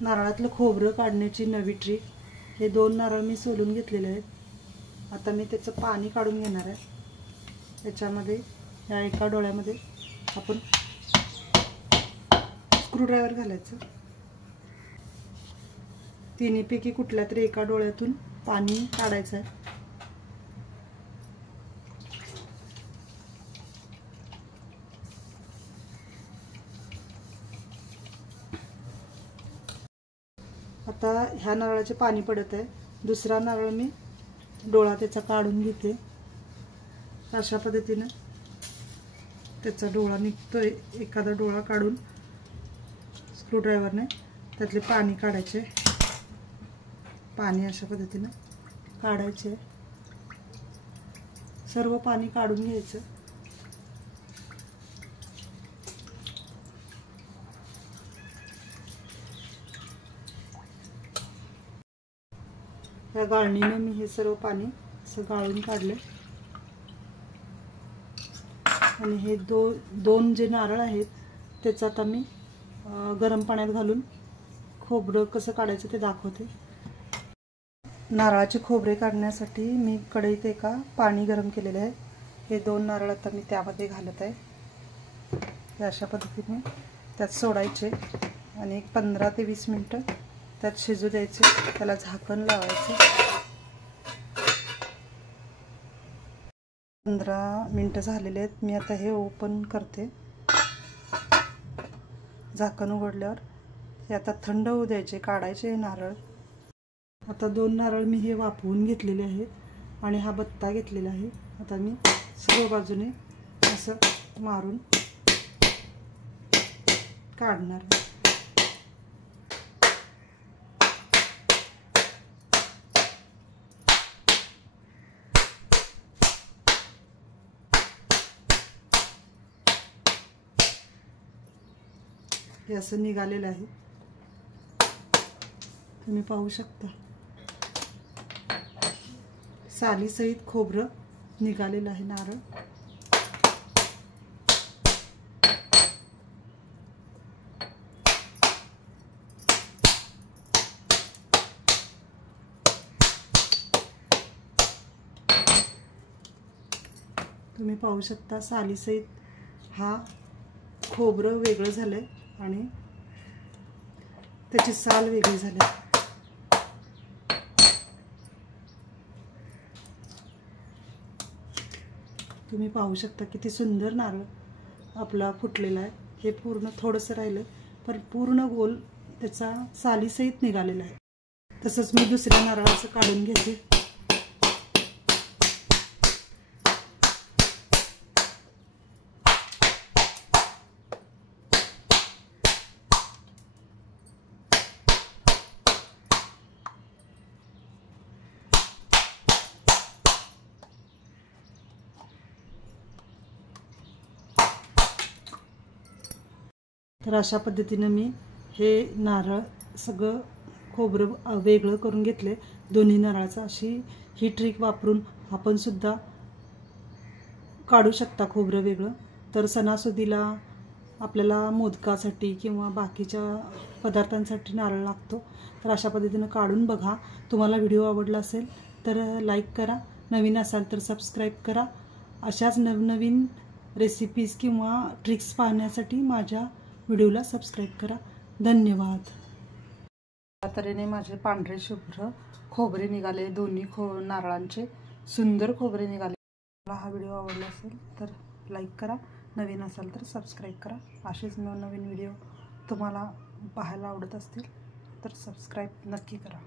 नारळातलं खोबरं काढण्याची नवी ट्रिक। हे 2 नारळ मी सोलून घेतलेले आहेत। आता मी त्याचं पाणी काढून घेणार आहे। त्याच्यामध्ये या एका डोळ्यामध्ये आपण स्क्रूड्रायव्हर घालायचं। तिन्हीपैकी कुठल्या तरी एका डोळ्यातून पाणी काढायचं आहे। आता ह्या नारळाचे पाणी पडत आहे। दुसरा नारळ मी डोळा त्याचा काढून घेते। अशा पद्धतीने त्याचा डोळा निघतोय। एखादा डोळा काढून स्क्रूड्रायव्हरने त्यातले पाणी काढायचे। पाणी अशा पद्धतीने काढायचे। सर्व पाणी काढून घ्यायचं। या गाळणीने मी हे सर्व पाणी असं गाळून काढले। आणि हे दोन जे नारळ आहेत त्याचं आता मी गरम पाण्यात घालून खोबरं कसं काढायचं ते दाखवते। नारळाचे खोबरे काढण्यासाठी मी कढईत एका पाणी गरम केलेले आहे। हे 2 नारळ आता मी त्यामध्ये घालत आहे। अशा पद्धतीने त्यात सोडायचे आणि एक 15 ते 20 मिनिटं त्यात शिजू द्यायचे। त्याला झाकण लावायचे। 15 मिनिटं झालेले आहेत। मी आता हे ओपन करते। झाकण उघडल्यावर हे आता थंड होऊ द्यायचे, काढायचे नारळ। आता 2 नारळ मी हे वाफवून घेतलेले आहेत आणि हा बत्ता घेतलेला आहे। आता मी सर्व बाजूने असं मारून काढणार आहे। हे असं निघालेलं आहे, तुम्ही पाहू शकता। सालीसहित खोबरं निघालेलं आहे नारळ। तुम्ही पाहू शकता सालीसहित हा खोबरं वेगळं झालंय आणि त्याची साल वेगळी झाली। तुम्ही पाहू शकता किती सुंदर नारळ आपला फुटलेला आहे। हे पूर्ण थोडंसं राहिलं पण पूर्ण गोल त्याचा सालीसहित निघालेला आहे। तसंच मी दुसऱ्या नारळाचं काढून घेते। तर अशा पद्धतीने मी हे नारळ सगळं खोबरं वेगळं करून घेतले दोन्ही नारळाचं। अशी ही ट्रिक वापरून आपण सुद्धा काढू शकता खोबरं वेगळं। तर सणासुदीला आपल्याला मोदकासाठी किंवा बाकीच्या पदार्थांसाठी नारळ लागतो। तर अशा पद्धतीने काढून बघा। तुम्हाला व्हिडिओ आवडला असेल तर लाईक करा, नवीन असाल तर सबस्क्राईब करा। अशाच नवनवीन रेसिपीज किंवा ट्रिक्स पाहण्यासाठी माझ्या व्हिडिओला सबस्क्राईब करा। धन्यवाद। या तऱ्हेने माझे पांढरे शुभ्र खोबरे निघाले। दोन्ही नारळांचे सुंदर खोबरे निघाले। मला हा व्हिडिओ आवडला असेल तर लाईक करा, नवीन असाल तर सबस्क्राईब करा। असेच नवनवीन व्हिडिओ तुम्हाला पाहायला आवडत असतील तर सबस्क्राईब नक्की करा।